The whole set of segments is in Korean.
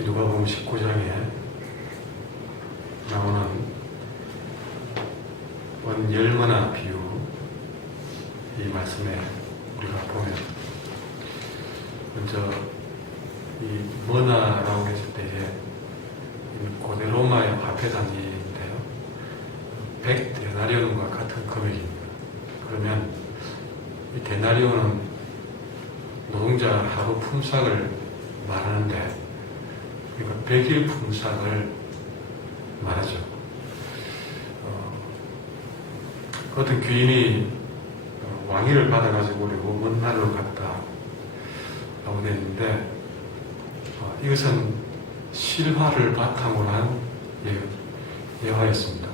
누가복음 19장에 나오는 원 열머나 비유, 이 말씀에 우리가 보면 먼저 이 머나라고 했을 때에 고대 로마의 화폐 단위인데요, 100데나리온과 같은 금액입니다. 그러면 이 데나리온은 노동자 하루 품삯을 말하는데, 그러니까 100일 품삯을 말하죠. 어떤 귀인이 왕위를 받아가지고 그리고 먼 나라로 갔다 라고 되어 있는데, 이것은 실화를 바탕으로 한 예화였습니다.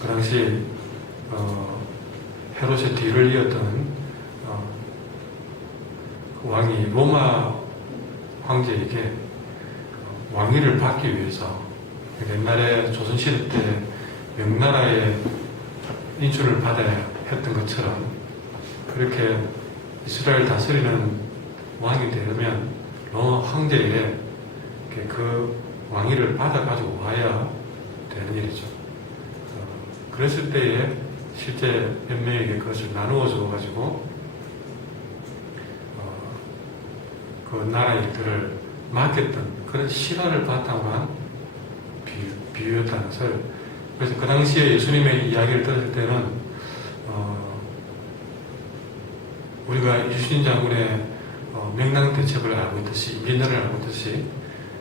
그 당시 헤롯의 뒤를 이었던 그 왕이 로마 황제에게 왕위를 받기 위해서, 옛날에 조선시대 때 명나라의 인준을 받아야 했던 것처럼 그렇게 이스라엘 다스리는 왕이 되려면 로마 황제에게 그 왕위를 받아가지고 와야 되는 일이죠. 그랬을 때에 실제 몇 명에게 그것을 나누어 줘가지고 그 나라 일들을 맡겼던 그런 실화를 바탕으로 한 비유였다는 것을, 그래서 그 당시에 예수님의 이야기를 들을 때는 우리가 유신 장군의 명랑대첩을 알고 있듯이, 인연을 알고 있듯이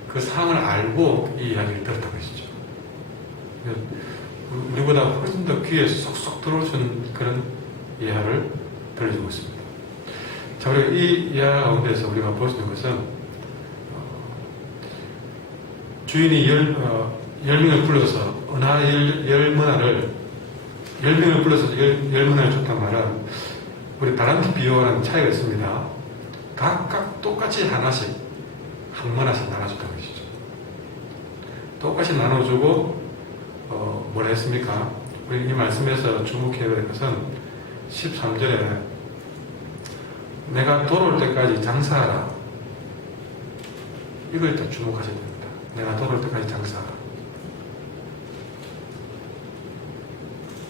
그 상을 알고 이 이야기를 들었다고 했죠. 우리보다 훨씬 더 귀에 쏙쏙 들어올 수 있는 그런 이야기를 들려주고 있습니다. 자, 우리가 이 이야기 가운데서 우리가 볼 수 있는 것은, 주인이 10명을 불러서 은하 10문화를 10명을 불러서 10문화를 줬단 말은 우리 다른 비유와는 차이가 있습니다. 각각 똑같이 하나씩, 한 문화씩 나눠줬다는 것이죠. 똑같이 나눠주고 뭐라 했습니까? 우리 이 말씀에서 주목해야 될 것은 13절에 내가 돌아올 때까지 장사하라, 이걸 일단 주목하셔야 됩니다. 내가 돌아올 때까지 장사하라.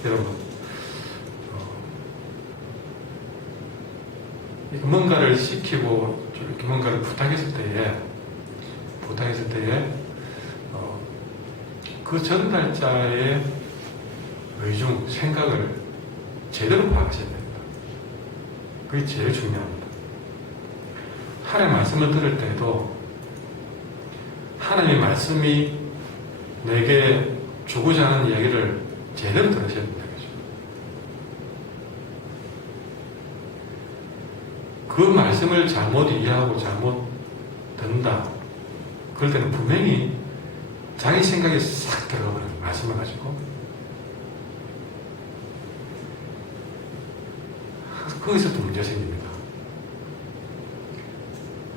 여러분, 뭔가를 시키고 이렇게 뭔가를 부탁했을 때에 그 전달자의 의중, 생각을 제대로 파악하셔야 됩니다. 그게 제일 중요합니다. 하나님의 말씀을 들을 때에도 하나님의 말씀이 내게 주고자 하는 이야기를 제대로 들으셔야 된다. 그 말씀을 잘못 이해하고 잘못 듣는다, 그럴 때는 분명히 자기 생각에 싹 들어가버려요. 말씀을 가지고. 거기서 또 문제가 생깁니다.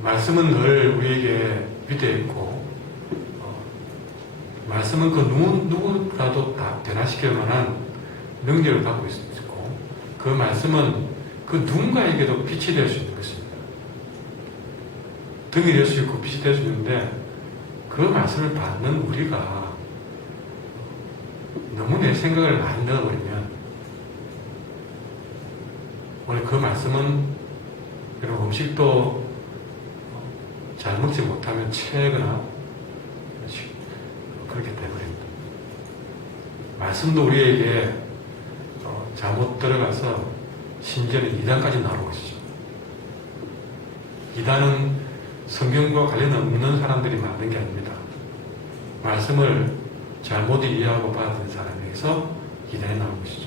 말씀은 늘 우리에게 위대해 있고, 말씀은 그 누구라도 다 변화시킬 만한 능력을 갖고 있고, 그 말씀은 그 누군가에게도 빛이 될 수 있는 것입니다. 등이 될 수 있고 빛이 될 수 있는데, 그 말씀을 받는 우리가 너무 내 생각을 많이 넣어버리면, 오늘 그 말씀은 여러분 음식도 잘 먹지 못하면 체하거나 그렇게 되어버립니다. 말씀도 우리에게 잘못 들어가서 심지어는 이단까지 나오고 있죠. 이단은 성경과 관련 없는 사람들이 만든 게 아닙니다. 말씀을 잘못 이해하고 받은 사람에게서 이단이 나온 것이죠.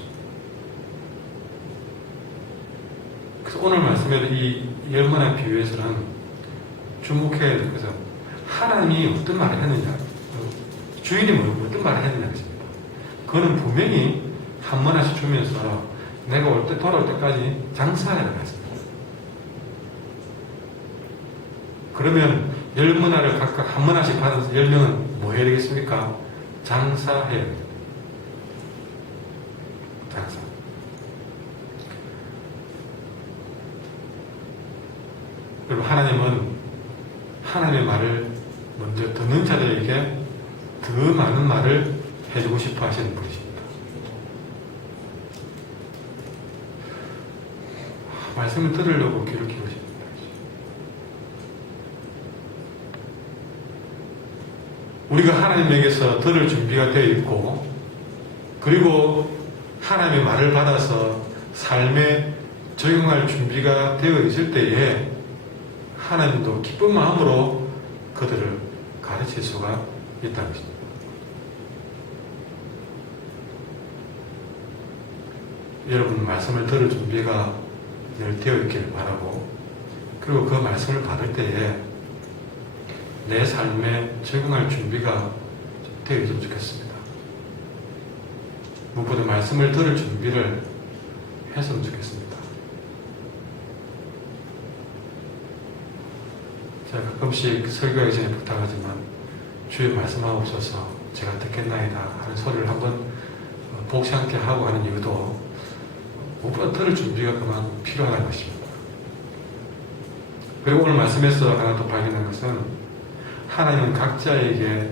그래서 오늘 말씀에도 이 열문화 비유에서는 주목해야 될 것은 하나님이 어떤 말을 했느냐, 주인이 어떤 말을 했느냐 것입니다. 그거는 분명히 한 문화씩 주면서 내가 돌아올 때까지 장사해라 했습니다. 그러면 10문화를 각각 한 문화씩 받은 10명은 뭐 해야 되겠습니까? 장사해야 됩니다. 장사. 여러분, 하나님은 하나님의 말을 먼저 듣는 자들에게 더 많은 말을 해주고 싶어 하시는 분이십니다. 말씀을 들으려고 귀를 기울이십니다. 우리가 하나님에게서 들을 준비가 되어 있고, 그리고 하나님의 말을 받아서 삶에 적용할 준비가 되어 있을 때에 하나님도 기쁜 마음으로 그들을 가르칠 수가 있다는 것입니다. 여러분 말씀을 들을 준비가 늘 되어 있길 바라고, 그리고 그 말씀을 받을 때에 내 삶에 적용할 준비가 되어 있으면 좋겠습니다. 무엇보다 말씀을 들을 준비를 했으면 좋겠습니다. 제가 가끔씩 설교하기 전에 부탁하지만 주의 말씀하옵소서 제가 듣겠나이다 하는 소리를 한번 복시 않게 하고 하는 이유도 무엇보다 들을 준비가 그만큼 필요하다는 것입니다. 그리고 오늘 말씀에서 하나 또 발견한 것은 하나님은 각자에게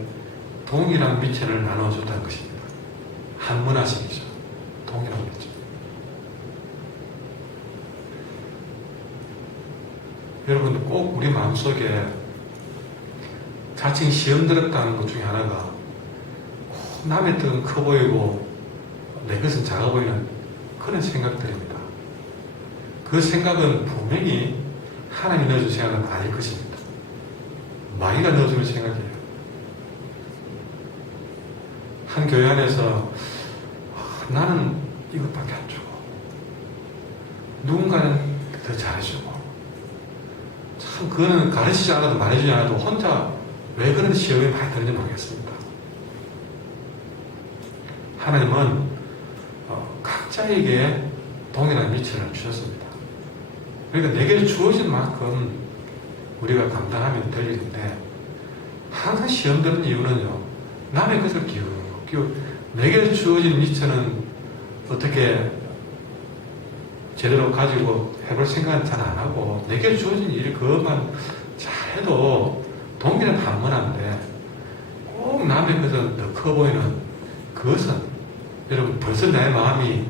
동일한 미천을 나눠줬다는 것입니다. 한 문화식이죠. 동일한 미천. 여러분들 꼭 우리 마음속에 자칭 시험 들었다는 것 중에 하나가 남의 뜻은 커 보이고 내 것은 작아 보이는 그런 생각들입니다. 그 생각은 분명히 하나님이 넣어준 생각은 아닐 것입니다. 마귀가 넣어주는 생각이에요. 한 교회 안에서 나는 이것밖에 안 주고 누군가는 더 잘해주고 참 그거는 가르치지 않아도 말해주지 않아도 혼자 왜 그런 시험에 많이 드는지 모르겠습니다. 하나님은 각자에게 동일한 미천을 주셨습니다. 그러니까 내게 주어진 만큼 우리가 감당하면 될 일인데 항상 시험 드는 이유는요, 남의 것을 기우고 내게 주어진 미천은 어떻게 제대로 가지고 해볼 생각은 잘 안 하고 내게 주어진 일 그것만 잘 해도 동일한 한문화인데 꼭 남의 것은 더 커 보이는 그것은 여러분 벌써 내 마음이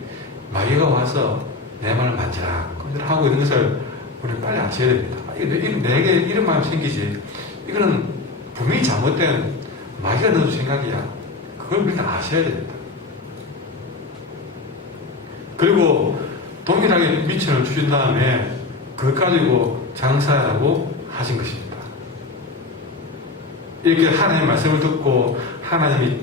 마귀가 와서 내 마음을 만지라 하고 있는 것을 우리는 빨리 아셔야 됩니다. 내게 이런 마음이 생기지 이거는 분명히 잘못된 마귀가 넣어준 생각이야. 그걸 우리는 아셔야 됩니다. 그리고 동일하게 미천을 주신 다음에 그것 가지고 장사하라고 하신 것입니다. 이렇게 하나님의 말씀을 듣고 하나님이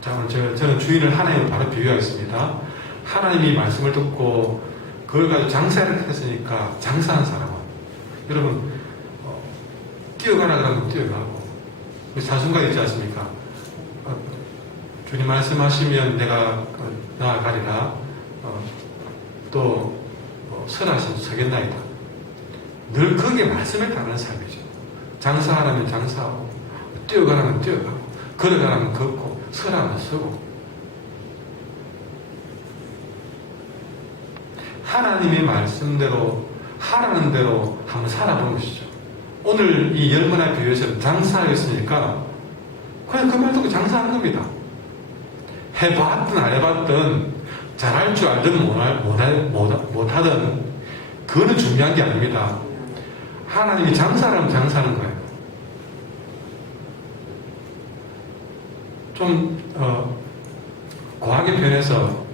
저는 주인을 하나님을 바로 비유하겠습니다. 하나님이 말씀을 듣고 그걸 가지고 장사를 했으니까 장사한 사람은 여러분 뛰어가라 그러면 뛰어가고 사순간 있지 않습니까? 주님 말씀하시면 내가 나아가리라 또 설하시면 서겠나이다. 늘 거기에 말씀에 따르는 삶이죠. 장사하라면 장사하고 뛰어가라면 뛰어가고 걸어가라면 걷고 서라면 서고 하나님의 말씀대로 하라는 대로 한번 살아보는 것이죠. 오늘 이 열문화 비유에서는 장사하였으니까 그냥 그 말 듣고 장사하는 겁니다. 해봤든 안 해봤든 잘할 줄 알든 못하든 그거는 중요한 게 아닙니다. 하나님이 장사라면 장사하는 거예요. 좀 과하게 표현해서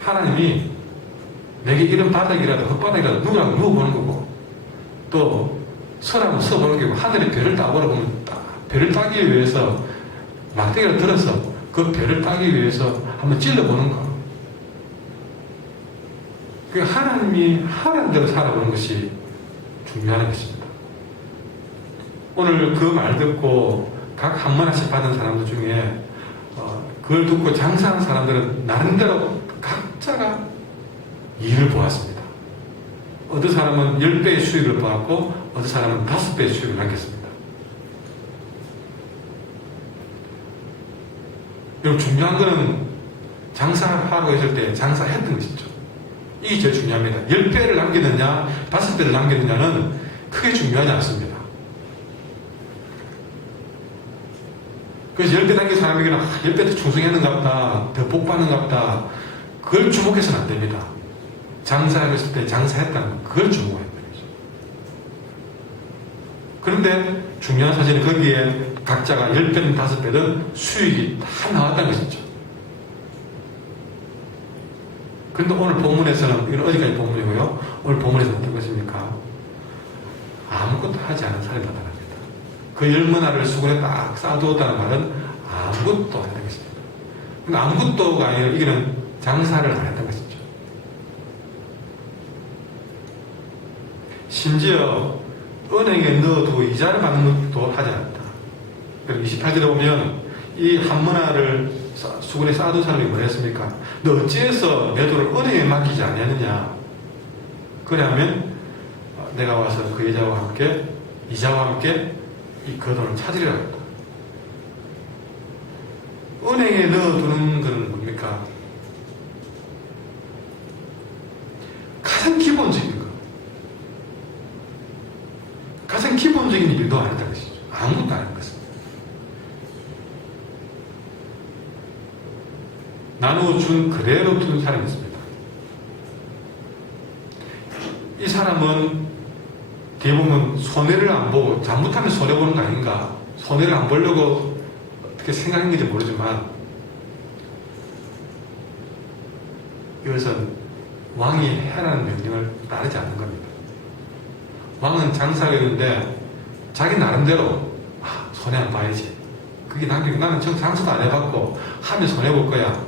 하나님이 내게 이런 바닥이라도 흙바닥이라도 누구라고 누워보는 거고 또 서라면 서보는 거고 하늘에 별을 따보라 보면 별을 따기 위해서 막대기를 들어서 그 별을 따기 위해서 한번 찔러보는 거. 그 하나님이 하라는 대로 살아보는 것이 중요한 것입니다. 오늘 그 말 듣고 각 한 하나씩 받은 사람들 중에 그걸 듣고 장사하는 사람들은 나름대로 각자가 일을 보았습니다. 어떤 사람은 10배의 수익을 보았고 어떤 사람은 5배의 수익을 남겼습니다. 여러분 중요한 거는 장사하고 했을 때 장사했던 것이죠. 이게 제일 중요합니다. 10배를 남겼느냐 5배를 남겼느냐는 크게 중요하지 않습니다. 그래서 10배 남긴 사람에게는 10배 더 충성했는갑다, 더 복받는갑다, 그걸 주목해서는 안 됩니다. 장사했을 때 장사했다는 그걸 주목해야 되죠. 그런데 중요한 사실은 거기에 각자가 10배든 5배든 수익이 다 나왔다는 것이죠. 그런데 오늘 본문에서는, 이건 어디까지 본문이고요? 오늘 본문에서는 어떤 것입니까? 아무것도 하지 않은 사람이 나타납니다. 그 열문화를 수건에 딱 쌓아두었다는 말은 아무것도 안 했다는 것입니다. 근데 아무것도가 아니라 이거는 장사를 안 했다는 것이죠. 심지어 은행에 넣어두고 이자를 받는 것도 하지 않았다. 28절에 보면 이 한문화를 수건에 쌓아둔 사람이 뭐라 했습니까? 너 어찌해서 내 돈을 은행에 맡기지 않냐느냐? 그러면 내가 와서 그 이자와 함께 그 돈을 찾으리라 했다. 은행에 넣어두는 것은 뭡니까? 가장 기본적인 것. 가장 기본적인 일도 안 했다는 것이죠. 아무것도 안 한 것입니다. 나누어준 그대로 두는 사람이 있습니다. 이 사람은 대부분 손해를 안 보고, 잘못하면 손해보는 거 아닌가, 손해를 안 보려고 어떻게 생각했는지 모르지만, 이것은 왕이 해라는 명령을 따르지 않는 겁니다. 왕은 장사하겠는데 자기 나름대로 손해 안 봐야지, 그게 나는 장사도 안 해봤고 하면 손해볼 거야,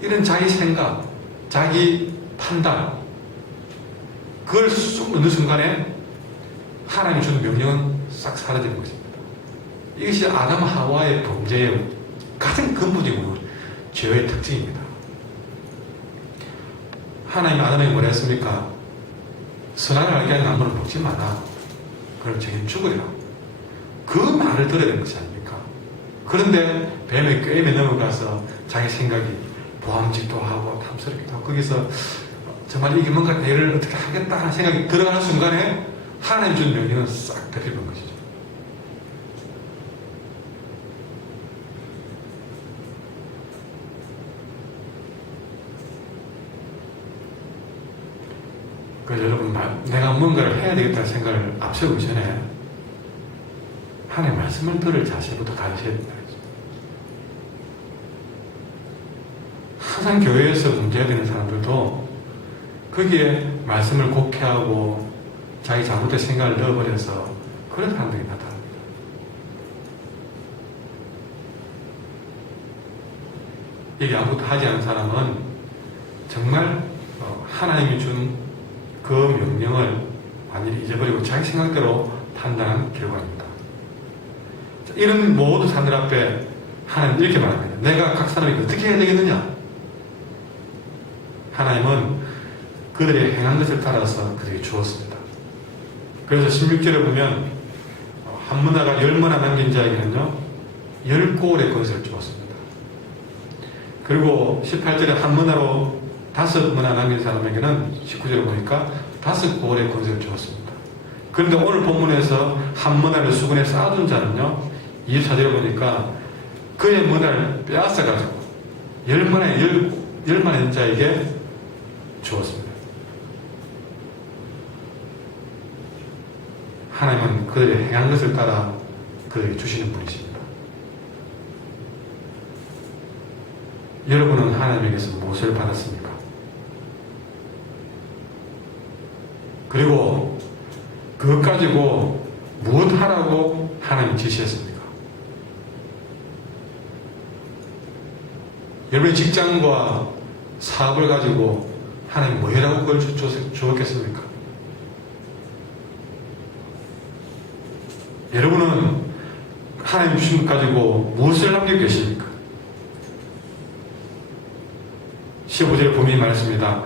이런 자기 생각, 자기 판단, 그걸 쑥 넣는 순간에 하나님이 주는 명령은 싹 사라지는 것입니다. 이것이 아담 하와의 범죄의 가장 근본적인 죄의 특징입니다. 하나님이 아담에게 뭐라 했습니까? 선악을 알게 하는 나무는 먹지 마라. 그럼 죄는 죽으리라. 그 말을 들어야 되는 것이 아닙니까? 그런데 뱀의 꾀임에 넘어가서 자기 생각이 보암직도 하고 탐스럽기도 하고, 거기서 정말 이게 뭔가 내를 어떻게 하겠다 하는 생각이 들어가는 순간에 하나님 준 명령은 싹 덮이는 것이죠. 그래서 여러분, 내가 뭔가를 해야 되겠다는 생각을 앞세우기 전에 하나님의 말씀을 들을 자세부터 가르쳐야 된다. 항상 교회에서 문제가 되는 사람들도 거기에 말씀을 곡해하고 자기 잘못된 생각을 넣어버려서 그런 사람들이 나타납니다. 이게 아무것도 하지 않은 사람은 정말 하나님이 준 그 명령을 완전히 잊어버리고 자기 생각대로 판단한 결과입니다. 이런 모든 사람들 앞에 하나님 이렇게 말합니다. 내가 각 사람에게 어떻게 해야 되겠느냐? 하나님은 그들이 행한 것을 따라서 그들에게 주었습니다. 그래서 16절에 보면 한문화가 10문화 남긴 자에게는요 10골의 것을 주었습니다. 그리고 18절에 한문화로 5문화 남긴 사람에게는 19절에 보니까 5골의 권세를 주었습니다. 그런데 오늘 본문에서 한문화를 수건에 쌓아둔 자는요 24절에 보니까 그의 문화를 빼앗아가지고 10만의 자에게 주었습니다. 하나님은 그들의 행한 것을 따라 그들에게 주시는 분이십니다. 여러분은 하나님에게서 무엇을 받았습니까? 그리고 그것 가지고 무엇 하라고 하나님 지시했습니까? 여러분의 직장과 사업을 가지고 하나님 뭐 해라고 그걸 주었겠습니까? 여러분은 하나님 주신 것 가지고 무엇을 남기고 계십니까? 15절에 보면 말씀입니다.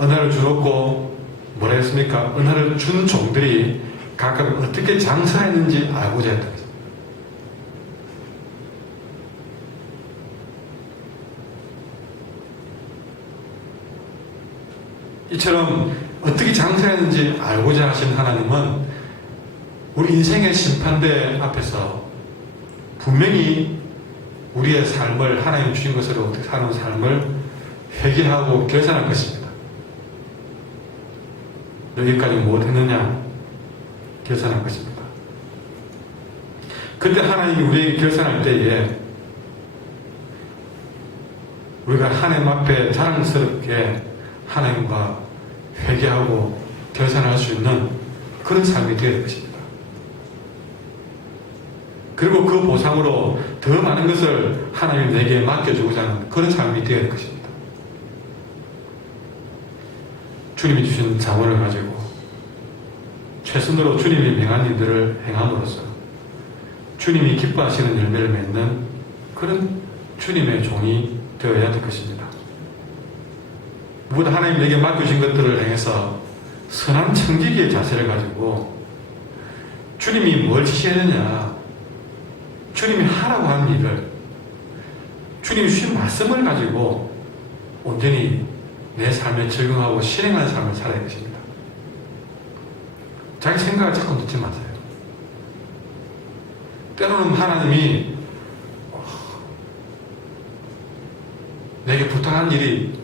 은혜를 주었고 뭐라 했습니까? 은혜를 준 종들이 각각 어떻게 장사했는지 알고자 했다. 이처럼 어떻게 장사했는지 알고자 하신 하나님은 우리 인생의 심판대 앞에서 분명히 우리의 삶을 하나님 주신 것으로 어떻게 사는 삶을 회개하고 결산할 것입니다. 여기까지 못했느냐 결산할 것입니다. 그때 하나님이 우리에게 결산할 때에 우리가 하나님 앞에 자랑스럽게 하나님과 회개하고 결산할 수 있는 그런 삶이 되어야 될 것입니다. 그리고 그 보상으로 더 많은 것을 하나님 내게 맡겨주고자 하는 그런 삶이 되어야 될 것입니다. 주님이 주신 자원을 가지고 최선으로 주님이 명한 일들을 행함으로써 주님이 기뻐하시는 열매를 맺는 그런 주님의 종이 되어야 될 것입니다. 무엇보다 하나님 내게 맡겨주신 것들을 행해서 선한 청지기의 자세를 가지고 주님이 뭘 지시했느냐, 주님이 하라고 하는 일을, 주님이 주신 말씀을 가지고 온전히 내 삶에 적용하고 실행하는 삶을 살아야 할 것입니다. 자기 생각을 자꾸 놓지 마세요. 때로는 하나님이 내게 부탁한 일이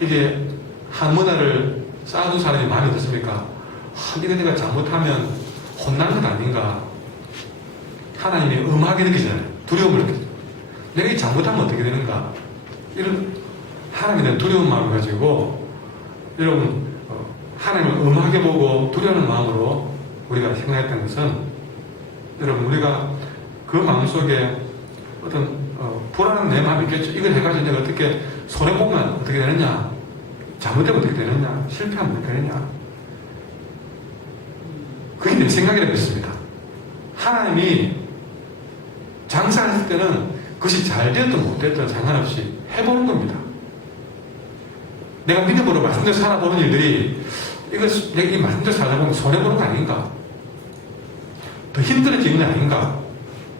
이게 한 문화를 쌓아둔 사람이 마음에 듭습니까? 이거 내가 잘못하면 혼나는 것 아닌가? 하나님이 음하게 느끼잖아요. 두려움을 느끼잖아요. 내가 이 잘못하면 어떻게 되는가? 이런 하나님에 대한 두려운 마음을 가지고 여러분 하나님을 음하게 보고 두려워하는 마음으로 우리가 생각했던 것은 여러분 우리가 그 마음속에 어떤 불안한 내 마음이 있겠죠. 이걸 해가지고 내가 어떻게 손해보면 어떻게 되느냐, 잘못되면 어떻게 되느냐, 실패하면 어떻게 되느냐, 그게 내 생각이라고 했습니다. 하나님이 장사했을 때는 그것이 잘 되었든 못되었든 상관없이 해보는 겁니다. 내가 믿음으로 말씀대로 살아보는 일들이 이거 내가 이 말씀대로 살아보면 손해보는 거 아닌가, 더 힘들어지는 거 아닌가,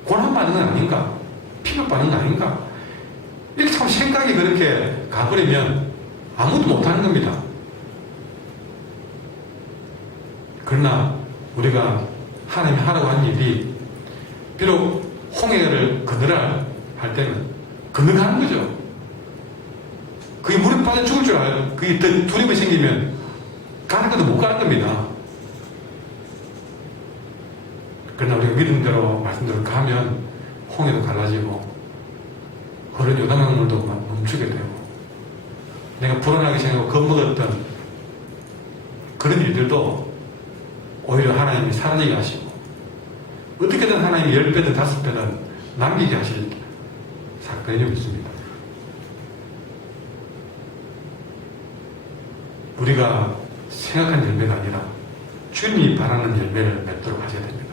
고난받는 건 아닌가, 피격받는 거 아닌가, 이렇게 참 생각이 그렇게 가버리면 아무도 못하는 겁니다. 그러나 우리가 하나님이 하라고 한 일이 비록 홍해를 건너라 할 때는 건너가는 거죠. 그게 물에 빠져 죽을 줄 알아요. 그게 더 두려움이 생기면 가는 것도 못 가는 겁니다. 그러나 우리가 믿음대로 말씀대로 가면 홍해도 갈라지고 흐른 요단강물도 멈추게 되고 내가 불안하게 생각하고 겁먹었던 그런 일들도 오히려 하나님이 사라지게 하시고 어떻게든 하나님이 10배든 5배든 남기게 하실 사건이 좀 있습니다. 우리가 생각한 열매가 아니라 주님이 바라는 열매를 맺도록 하셔야 됩니다.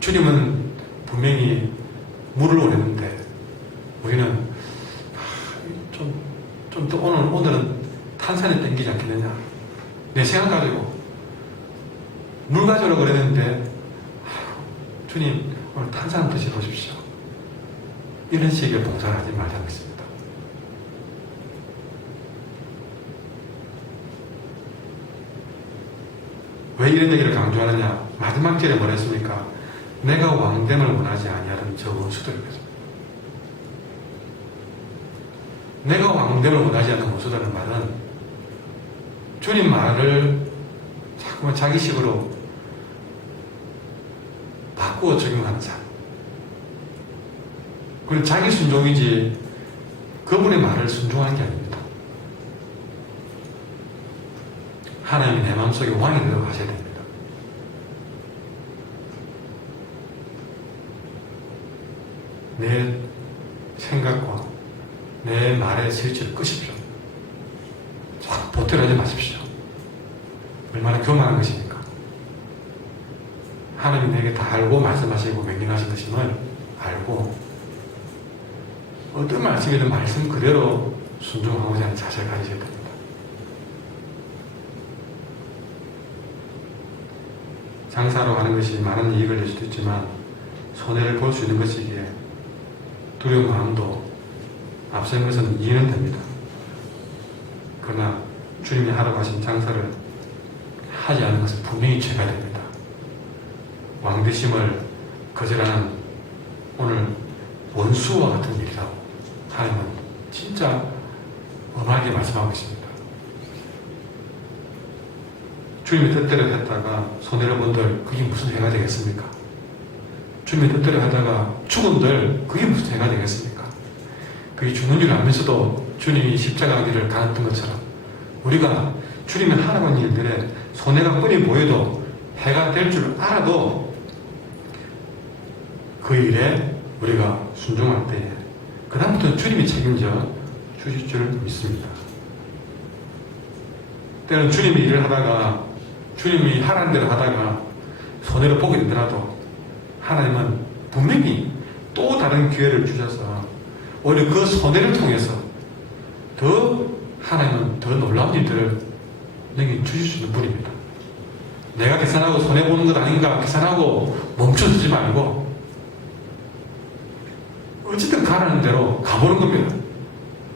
주님은 분명히 물을 원했는데 우리는 좀 더 오늘은 탄산이 땡기지 않겠느냐, 내 생각 가지고 물 가져오라고 그랬는데 주님 오늘 탄산 드셔보십시오, 이런 식의 봉사를 하지 말자고 했습니다. 왜 이런 얘기를 강조하느냐, 마지막 절에 뭐라 했습니까? 내가 왕됨을 원하지 아니하는 저 원수들을 위해서. 내가 왕됨을 원하지 않는 원수들은 말은 주님 말을 자꾸만 자기식으로 바꾸어 적용하는 삶. 그건 자기 순종이지 그분의 말을 순종하는 게 아닙니다. 하나님이 내 마음속에 왕이 되도록 하셔야 됩니다. 내 생각과 내 말의 스위치를 끄십시오. 자꾸 보태를 하지 마십시오. 얼마나 교만한 것입니까? 하나님이 내게 다 알고 말씀하시고 명령하신 것임을 알고 어떤 말씀이든 말씀 그대로 순종하고자 하는 자세를 가지셔야 됩니다. 장사로 하는 것이 많은 이익을 낼 수도 있지만 손해를 볼 수 있는 것이기에 두려운 마음도 앞선 것은 이해는 됩니다. 그러나 주님이 하라고 하신 장사를 하지 않는 것은 분명히 죄가 됩니다. 왕되심을 거절하는 오늘 원수와 같은 일이라고 하나님은 진짜 엄하게 말씀하고 있습니다. 주님의 뜻대로 했다가 손해를 본들 그게 무슨 해가 되겠습니까? 주님의 뜻대로 하다가 죽은들 그게 무슨 해가 되겠습니까? 그게 죽는 줄 알면서도 주님이 십자가 길을 가았던 것처럼 우리가 주님이 하라고 하는 일들에 손해가 뻔히 보여도 해가 될 줄 알아도 그 일에 우리가 순종할 때에 그 다음부터는 주님이 책임져 주실 줄 믿습니다. 때는 주님이 일을 하다가 주님이 하라는 대로 하다가 손해를 보게 되더라도 하나님은 분명히 또 다른 기회를 주셔서 오히려 그 손해를 통해서 하나님은 더 놀라운 일들을 너에게 주실 수 있는 분입니다. 내가 계산하고 손해보는 것 아닌가 계산하고 멈춰두지 말고 어쨌든 가라는 대로 가보는 겁니다.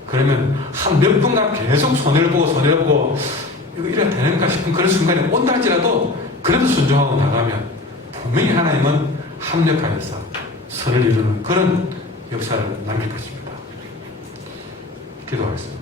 그러면 한 몇 분간 계속 손해를 보고 이거 이래야 되는가 싶은 그런 순간이 온다 할지라도 그래도 순종하고 나가면 분명히 하나님은 합력하여서 선을 이루는 그런 역사를 남길 것입니다. 기도하겠습니다.